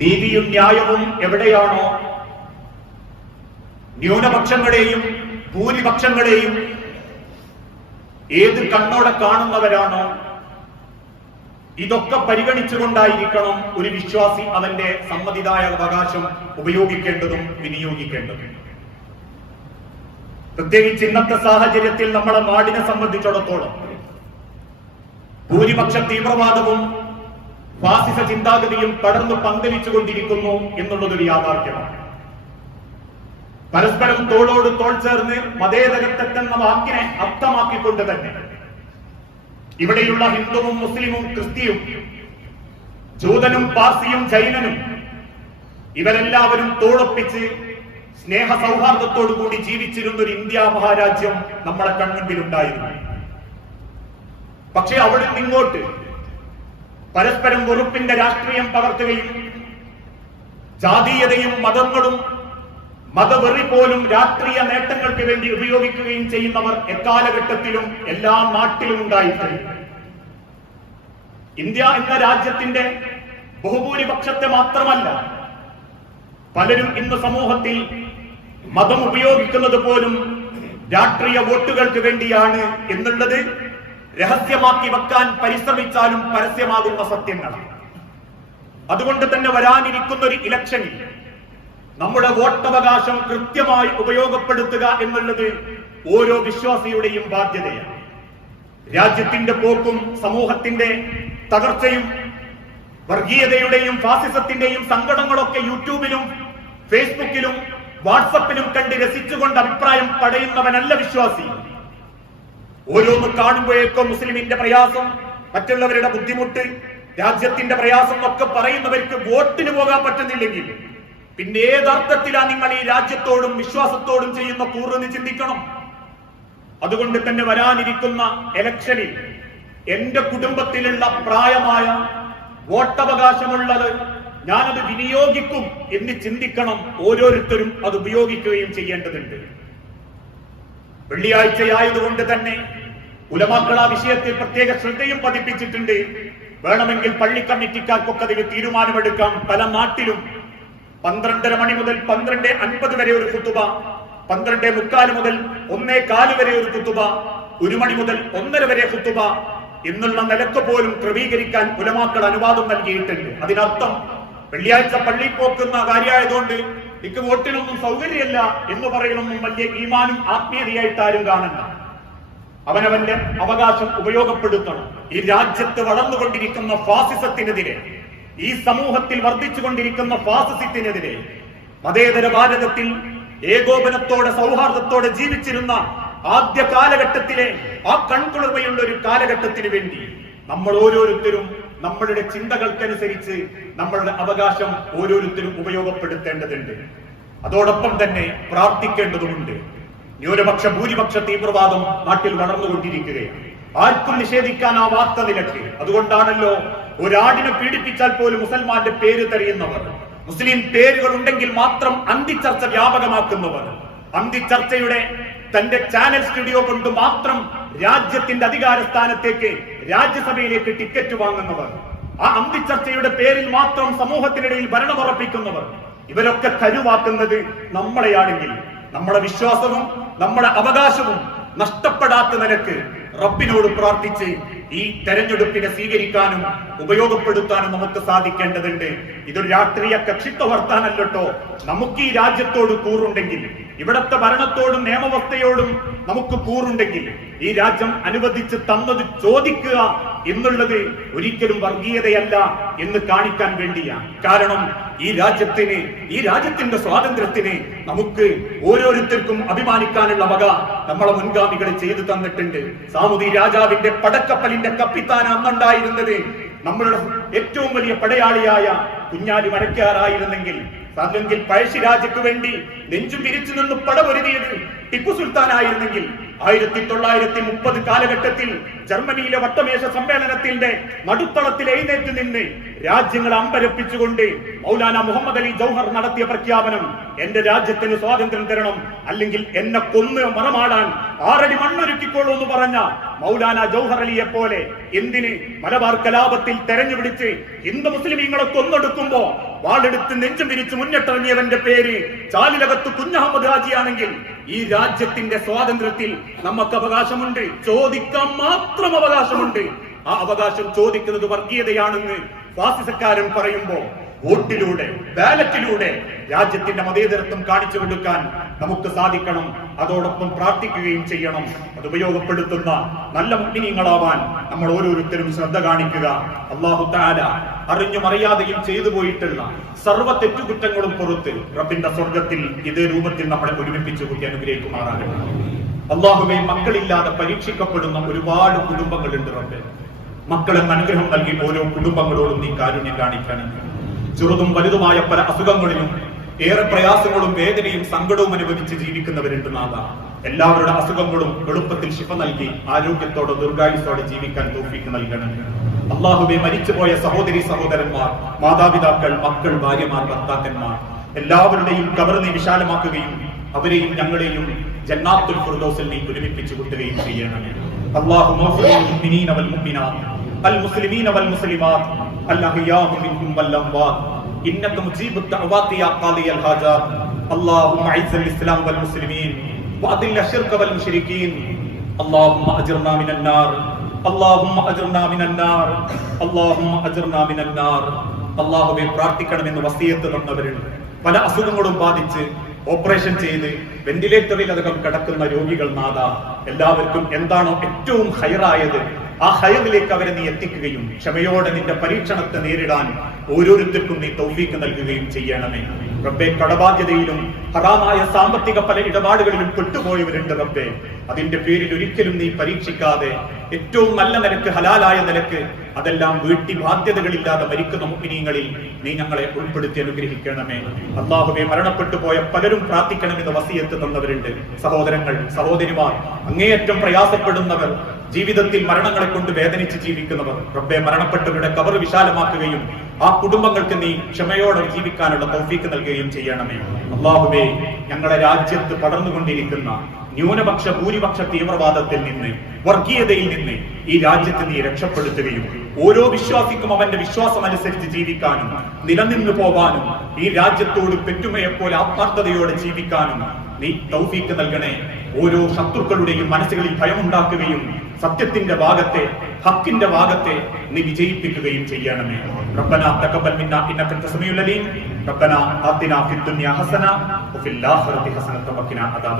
നീതിയും ന്യായവും എവിടെയാണോ? ന്യൂനപക്ഷങ്ങളെയും ഭൂരിപക്ഷങ്ങളെയും ഏത് കണ്ണോടെ കാണുന്നവരാണോ? ഇതൊക്കെ പരിഗണിച്ചുകൊണ്ടായിരിക്കണം ഒരു വിശ്വാസി അവന്റെ സമ്മതിദായ അവകാശം ഉപയോഗിക്കേണ്ടതും വിനിയോഗിക്കേണ്ടതും. പ്രത്യേകിച്ച് ഇന്നത്തെ സാഹചര്യത്തിൽ നമ്മളെ നാടിനെ സംബന്ധിച്ചിടത്തോളം ഭൂരിപക്ഷ തീവ്രവാദവും ഫാസിസ ചിന്താഗതിയും പടർന്നു പന്തലിച്ചുകൊണ്ടിരിക്കുന്നു എന്നുള്ളതൊരു യാഥാർത്ഥ്യമാണ്. പരസ്പരം തോളോട് തോൾ ചേർന്ന് മതേതരത്തെന്ന വാക്കിനെ അർത്ഥമാക്കിക്കൊണ്ട് തന്നെ ഇവിടെയുള്ള ഹിന്ദുവും മുസ്ലിമും ക്രിസ്തിയും ജൂതനും പാർസിയും ജൈനനും ഇവരെല്ലാവരും തോളൊപ്പിച്ച് സ്നേഹ സൗഹാർദ്ദത്തോടു കൂടി ജീവിച്ചിരുന്ന ഒരു ഇന്ത്യ മഹാരാജ്യം നമ്മളെ കൺമുൻപിലുണ്ടായിരുന്നു. പക്ഷെ അവിടെ നിന്നിങ്ങോട്ട് പരസ്പരം വെറുപ്പിന്റെ രാഷ്ട്രീയം പകർത്തുകയും ജാതീയതയും മതങ്ങളും മതവെറി പോലും രാഷ്ട്രീയ നേട്ടങ്ങൾക്ക് വേണ്ടി ഉപയോഗിക്കുകയും ചെയ്യുന്നവർ എക്കാലഘട്ടത്തിലും എല്ലാ നാട്ടിലും ഉണ്ടായിട്ടുണ്ട്. ഇന്ത്യ എന്ന രാജ്യത്തിന്റെ ബഹുഭൂരിപക്ഷത്തെ മാത്രമല്ല പലരും ഇന്ന് സമൂഹത്തിൽ മതം ഉപയോഗിക്കുന്നത് പോലും രാഷ്ട്രീയ വോട്ടുകൾക്ക് വേണ്ടിയാണ് എന്നുള്ളത് രഹസ്യമാക്കി വെക്കാൻ പരിശ്രമിച്ചാലും പരസ്യമാകുന്ന സത്യങ്ങളാണ്. അതുകൊണ്ട് തന്നെ വരാനിരിക്കുന്ന ഒരു ഇലക്ഷനിൽ നമ്മുടെ വോട്ടവകാശം കൃത്യമായി ഉപയോഗപ്പെടുത്തുക എന്നുള്ളത് ഓരോ വിശ്വാസിയുടെയും ബാധ്യതയാണ്. രാജ്യത്തിന്റെ പോക്കും സമൂഹത്തിന്റെ തകർച്ചയും വർഗീയതയുടെയും ഫാസിസത്തിന്റെയും സങ്കടങ്ങളൊക്കെ യൂട്യൂബിലും ഫേസ്ബുക്കിലും വാട്സപ്പിലും കണ്ട് രസിച്ചുകൊണ്ട് അഭിപ്രായം പടയുന്നവനല്ല വിശ്വാസി. ഓരോന്ന് കാണുമ്പോഴേക്കും മുസ്ലിമിന്റെ പ്രയാസം മറ്റുള്ളവരുടെ ബുദ്ധിമുട്ട് രാജ്യത്തിന്റെ പ്രയാസം ഒക്കെ പറയുന്നവർക്ക് വോട്ടിന് പോകാൻ പറ്റുന്നില്ലെങ്കിൽ പിന്നെ ഏതർത്ഥത്തിലാ നിങ്ങൾ ഈ രാജ്യത്തോടും വിശ്വാസത്തോടും ചെയ്യുന്ന കൂറെന്ന് ചിന്തിക്കണം? അതുകൊണ്ട് തന്നെ വരാനിരിക്കുന്ന ഇലക്ഷനിൽ എന്റെ കുടുംബത്തിലുള്ള പ്രായമായ വോട്ടവകാശമുള്ളത് ഞാനത് വിനിയോഗിക്കും എന്ന് ചിന്തിക്കണം ഓരോരുത്തരും അത് ഉപയോഗിക്കുകയും ചെയ്യേണ്ടതുണ്ട്. വെള്ളിയാഴ്ചയായതുകൊണ്ട് തന്നെ ഉലമാക്കൾ ആ വിഷയത്തിൽ പ്രത്യേക ശ്രദ്ധയും പതിപ്പിച്ചിട്ടുണ്ട് വേണമെങ്കിൽ പള്ളി കമ്മിറ്റിക്കാർക്കൊക്കെ അതിന് തീരുമാനമെടുക്കാം. പല നാട്ടിലും പന്ത്രണ്ടര മണി മുതൽ പന്ത്രണ്ട് അൻപത് വരെ ഒരു കുത്തുബ പന്ത്രണ്ട് മുക്കാൽ മുതൽ ഒന്നേ കാൽ വരെ ഒരു കുത്തുബ ഒരു മണി മുതൽ ഒന്നര വരെ കുത്തുബ എന്നുള്ള നിലയ്ക്ക് പോലും ക്രമീകരിക്കാൻ ഉലമാക്കൾ അനുവാദം നൽകിയിട്ടുണ്ട്. അതിനർത്ഥം വെള്ളിയാഴ്ച പള്ളി പോക്കുന്ന കാര്യമായതുകൊണ്ട് എനിക്ക് വോട്ടിനൊന്നും സൗകര്യമല്ല എന്ന് പറയണമെന്നും വലിയ ഈമാനും ആത്മീയതയായിട്ട് ആരും കാണണ്ട. അവനവന്റെ അവകാശം ഉപയോഗപ്പെടുത്തണം. ഈ രാജ്യത്ത് വളർന്നുകൊണ്ടിരിക്കുന്ന ഫാസിസത്തിനെതിരെ ഈ സമൂഹത്തിൽ വർദ്ധിച്ചുകൊണ്ടിരിക്കുന്ന ഫാസിസത്തിനെതിരെ മതേതര ഭാരതത്തിൽ ഏകോപനത്തോടെ സൗഹാർദ്ദത്തോടെ ജീവിച്ചിരുന്ന ആദ്യ കാലഘട്ടത്തിലെ ആ കൺകുളിർമയുള്ള ഒരു കാലഘട്ടത്തിന് വേണ്ടി നമ്മൾ ഓരോരുത്തരും നമ്മളുടെ ചിന്തകൾക്കനുസരിച്ച് നമ്മളുടെ അവകാശം ഓരോരുത്തരും ഉപയോഗപ്പെടുത്തേണ്ടതുണ്ട്. അതോടൊപ്പം തന്നെ പ്രാർത്ഥിക്കേണ്ടതുണ്ട് ന്യൂനപക്ഷ ഭൂരിപക്ഷ തീവ്രവാദം നാട്ടിൽ വളർന്നുകൊണ്ടിരിക്കുകയാണ്. ആർക്കും നിഷേധിക്കാനാവാത്ത നിലയ്ക്ക് അതുകൊണ്ടാണല്ലോ ഒരാടിനെ പീഡിപ്പിച്ചാൽ പോലും മുസൽമാന്റെ പേര് തെരയുന്നവർ മുസ്ലിം പേരുകൾ ഉണ്ടെങ്കിൽ മാത്രം അന്തിച്ചർച്ച വ്യാപകമാക്കുന്നവർ അന്തിച്ചർച്ചയുടെ തന്റെ ചാനൽ സ്റ്റുഡിയോ കൊണ്ട് മാത്രം രാജ്യത്തിന്റെ അധികാര സ്ഥാനത്തേക്ക് രാജ്യസഭയിലേക്ക് ടിക്കറ്റ് വാങ്ങുന്നവർ ആ അന്തിച്ചർച്ചയുടെ പേരിൽ മാത്രം സമൂഹത്തിനിടയിൽ ഭരണമുറപ്പിക്കുന്നവർ ഇവരൊക്കെ കരുവാക്കുന്നത് നമ്മളെയാണെങ്കിൽ നമ്മുടെ വിശ്വാസവും നമ്മുടെ അവകാശവും നഷ്ടപ്പെടാത്ത നിലയ്ക്ക് റബ്ബിനോട് പ്രാർത്ഥിച്ച് ഈ തെരഞ്ഞെടുപ്പിനെ സ്വീകരിക്കാനും ഉപയോഗപ്പെടുത്താനും നമുക്ക് സാധിക്കേണ്ടതുണ്ട്. ഇതൊരു രാഷ്ട്രീയ കക്ഷിത്വ വർത്താനല്ലോ നമുക്ക് ഈ രാജ്യത്തോട് കൂറുണ്ടെങ്കിൽ ഇവിടത്തെ ഭരണത്തോടും നിയമവ്യവസ്ഥയോടും നമുക്ക് കൂറുണ്ടെങ്കിൽ ഈ രാജ്യം അനുവദിച്ച് തന്നത് ചോദിക്കുക എന്നുള്ളത് ഒരിക്കലും വർഗീയതയല്ല എന്ന് കാണിക്കാൻ വേണ്ടിയാണ്. കാരണം ഈ രാജ്യത്തിന് ഈ രാജ്യത്തിന്റെ സ്വാതന്ത്ര്യത്തിന് നമുക്ക് ഓരോരുത്തർക്കും അഭിമാനിക്കാനുള്ള വക നമ്മളെ മുൻഗാമികൾ ചെയ്തു തന്നിട്ടുണ്ട്. സാമുദി രാജാവിന്റെ പടക്കപ്പലിന്റെ കപ്പിത്താൻ അന്നുണ്ടായിരുന്നത് നമ്മളുടെ ഏറ്റവും വലിയ പടയാളിയായ കുഞ്ഞാലി മരക്കാറായിരുന്നെങ്കിൽ അല്ലെങ്കിൽ പഴശ്ശിരാജയ്ക്ക് വേണ്ടി നെഞ്ചു പിരിച്ചു നിന്ന് പടമൊരുതിയത് ടിപ്പു സുൽത്താനായിരുന്നെങ്കിൽ ആയിരത്തി തൊള്ളായിരത്തി മുപ്പത് കാലഘട്ടത്തിൽ ജർമ്മനിയിലെ വട്ടമേശ സമ്മേളനത്തിന്റെ നടുത്തളത്തിൽ എഴുന്നേറ്റ് നിന്ന് രാജ്യങ്ങളെ അമ്പരപ്പിച്ചുകൊണ്ട് മൗലാന മുഹമ്മദ് അലി ജൗഹർ നടത്തിയ പ്രഖ്യാപനം എന്റെ രാജ്യത്തിന് സ്വാതന്ത്ര്യം തരണം അല്ലെങ്കിൽ എന്നെ കൊന്ന് മറമാടാൻ ആറടി മണ്ണൊരുക്കിക്കോളൂ എന്ന് പറഞ്ഞ മൗലാന ജൗഹർ അലിയെ പോലെ എന്തിന് മലബാർ കലാപത്തിൽ തെരഞ്ഞുപിടിച്ച് ഹിന്ദു മുസ്ലിമീങ്ങളെ കൊന്നൊടുക്കുമ്പോ വാളെടുത്ത് നെഞ്ചും തിരിച്ച് മുന്നിട്ടിറങ്ങിയവന്റെ പേര് ചാലിലകത്ത് കുഞ്ഞഹമ്മദ് ഹാജിയാണെങ്കിൽ ഈ രാജ്യത്തിന്റെ സ്വാതന്ത്ര്യത്തിൽ നമുക്ക് അവകാശമുണ്ട്. ചോദിക്കാൻ മാത്രം അവകാശമുണ്ട്. ആ അവകാശം ചോദിക്കുന്നത് വർഗീയതയാണെന്ന് ഫാസിസക്കാരൻ പറയുമ്പോ വോട്ടിലൂടെ ബാലറ്റിലൂടെ രാജ്യത്തിന്റെ മതേതരത്വം കാണിച്ചു കൊടുക്കാൻ നമുക്ക് സാധിക്കണം. അതോടൊപ്പം പ്രാർത്ഥിക്കുകയും ചെയ്യണം. അത് ഉപയോഗപ്പെടുത്തുന്ന നല്ല മുഗ്നിങ്ങളാവാൻ നമ്മൾ ഓരോരുത്തരും ശ്രദ്ധ കാണിക്കുക. അള്ളാഹു താല അറിഞ്ഞും അറിയാതെയും ചെയ്തു പോയിട്ടുള്ള സർവ തെറ്റുകുറ്റങ്ങളും പുറത്ത് റബ്ബിന്റെ സ്വർഗത്തിൽ ഇതേ രൂപത്തിൽ നമ്മളെ ഒരുമിപ്പിച്ചു കൂട്ടി അനുഗ്രഹിക്കുമാറാകണം അള്ളാഹുവെ മക്കളില്ലാതെ പരീക്ഷിക്കപ്പെടുന്ന ഒരുപാട് കുടുംബങ്ങളുണ്ട് റബ്ബെ. മക്കളെ അനുഗ്രഹം നൽകി ഓരോ കുടുംബങ്ങളോടും നീ കാരുണ്യം കാണിക്കണം ചെറുതും വലുതുമായ പല അസുഖങ്ങളിലും ഏറെ പ്രയാസങ്ങളും വേദനയും സങ്കടവും അനുഭവിച്ച് ജീവിക്കുന്നവരുണ്ട് നാഥ എല്ലാവരുടെ അസുഖങ്ങളും എളുപ്പത്തിൽ ശിഫ നൽകി ആരോഗ്യത്തോടെ ദീർഘായുസോടെ ജീവിക്കാൻ തോഫിക്ക് നൽകണം അള്ളാഹുബെ മരിച്ചുപോയ സഹോദരി സഹോദരന്മാർ മാതാപിതാക്കൾ മക്കൾ ഭാര്യമാർ ഭർത്താക്കന്മാർ എല്ലാവരുടെയും കബർ നീ വിശാലമാക്കുകയും അവരെയും ഞങ്ങളെയും ജന്നാത്തുൽ ഫിർദൗസിൽ നീ ഒരുമിപ്പിച്ചു കൂട്ടുകയും ചെയ്യണമേ അള്ളാഹു മുഅ്മിനീന വൽ മുഅ്മിനാത്ത് المسلمين والمسلمات الأحياء منهم والأموات إنك مجيب الدعوات يا قاضي الحاجات اللهم أعز الإسلام والمسلمين وأذل الشرك والمشركين اللهم أجرنا من النار اللهم أجرنا من النار اللهم أجرنا من النار അള്ളാഹുവെ പ്രാർത്ഥിക്കണമെന്ന് വസീയത്ത് തന്നവരുണ്ട് പല അസുഖങ്ങളും ബാധിച്ച് ഓപ്പറേഷൻ ചെയ്ത് വെന്റിലേറ്ററിൽ അടക്കം കിടക്കുന്ന രോഗികൾ നാഥ എല്ലാവർക്കും എന്താണോ ഏറ്റവും ഹയറായത് ആ ഹയറിലേക്ക് അവരെ നീ എത്തിക്കുകയും ക്ഷമയോടെ നിന്റെ പരീക്ഷണത്തെ നേരിടാൻ ഓരോരുത്തർക്കും നീ തൗഫീക്ക് നൽകുകയും ചെയ്യണമേ. റബ്ബെ കടബാധ്യതയിലും ഹറാമായ സാമ്പത്തിക പല ഇടപാടുകളിലും പെട്ടുപോയവരുണ്ട് റബ്ബെ. അതിന്റെ പേരിൽ ഒരിക്കലും നീ പരീക്ഷിക്കാതെ ഏറ്റവും നല്ല നിലയ്ക്ക് ഹലാലായ നിലയ്ക്ക് അതെല്ലാം വീട്ടി ബാധ്യതകളില്ലാതെ മരിക്കുന്ന മുഗ്നീങ്ങളിൽ നീ ഞങ്ങളെ ഉൾപ്പെടുത്തി അനുഗ്രഹിക്കണമേ. അള്ളാഹുബെ മരണപ്പെട്ടു പോയ പലരും പ്രാർത്ഥിക്കണമെന്ന് വസിയത്ത് തന്നവരുണ്ട്. സഹോദരങ്ങൾ സഹോദരിമാർ അങ്ങേയറ്റം പ്രയാസപ്പെടുന്നവർ ജീവിതത്തിൽ മരണങ്ങളെ കൊണ്ട് വേദനിച്ച് ജീവിക്കുന്നവർ റബ്ബെ മരണപ്പെട്ടവരുടെ കവർ വിശാലമാക്കുകയും ആ കുടുംബങ്ങൾക്ക് നീ ക്ഷമയോടെ ജീവിക്കാനുള്ള തൗഫീക്ക് നൽകുകയും ചെയ്യണമേ. അള്ളാഹുബേ ഞങ്ങളുടെ രാജ്യത്ത് പടർന്നുകൊണ്ടിരിക്കുന്ന ന്യൂനപക്ഷ ഭൂരിപക്ഷ തീവ്രവാദത്തിൽ നിന്ന് വർഗീയതയിൽ നിന്ന് ഈ രാജ്യത്തെ നീ രക്ഷപ്പെടുത്തുകയും ഓരോ വിശ്വാസിക്കും അവന്റെ വിശ്വാസം അനുസരിച്ച് ജീവിക്കാനും നിലനിന്നു പോകാനും ഈ രാജ്യത്തോട് പെറ്റുമയെപ്പോലെ ആത്മാർത്ഥതയോടെ ജീവിക്കാനും നീ തൗഫീക്ക് നൽകണേ. ഓരോ ശത്രുക്കളുടെയും മനസ്സുകളിൽ ഭയമുണ്ടാക്കുകയും സത്യത്തിന്റെ ഭാഗത്തെ ഹക്കിന്റെ ഭാഗത്തെ നീ വിജയിപ്പിക്കുകയും ചെയ്യണമേ. ربنا تقبل منا إنك أنت السميع العليم. ربنا آتنا في الدنيا حسنة وفي الآخرة حسنة وقنا عذاب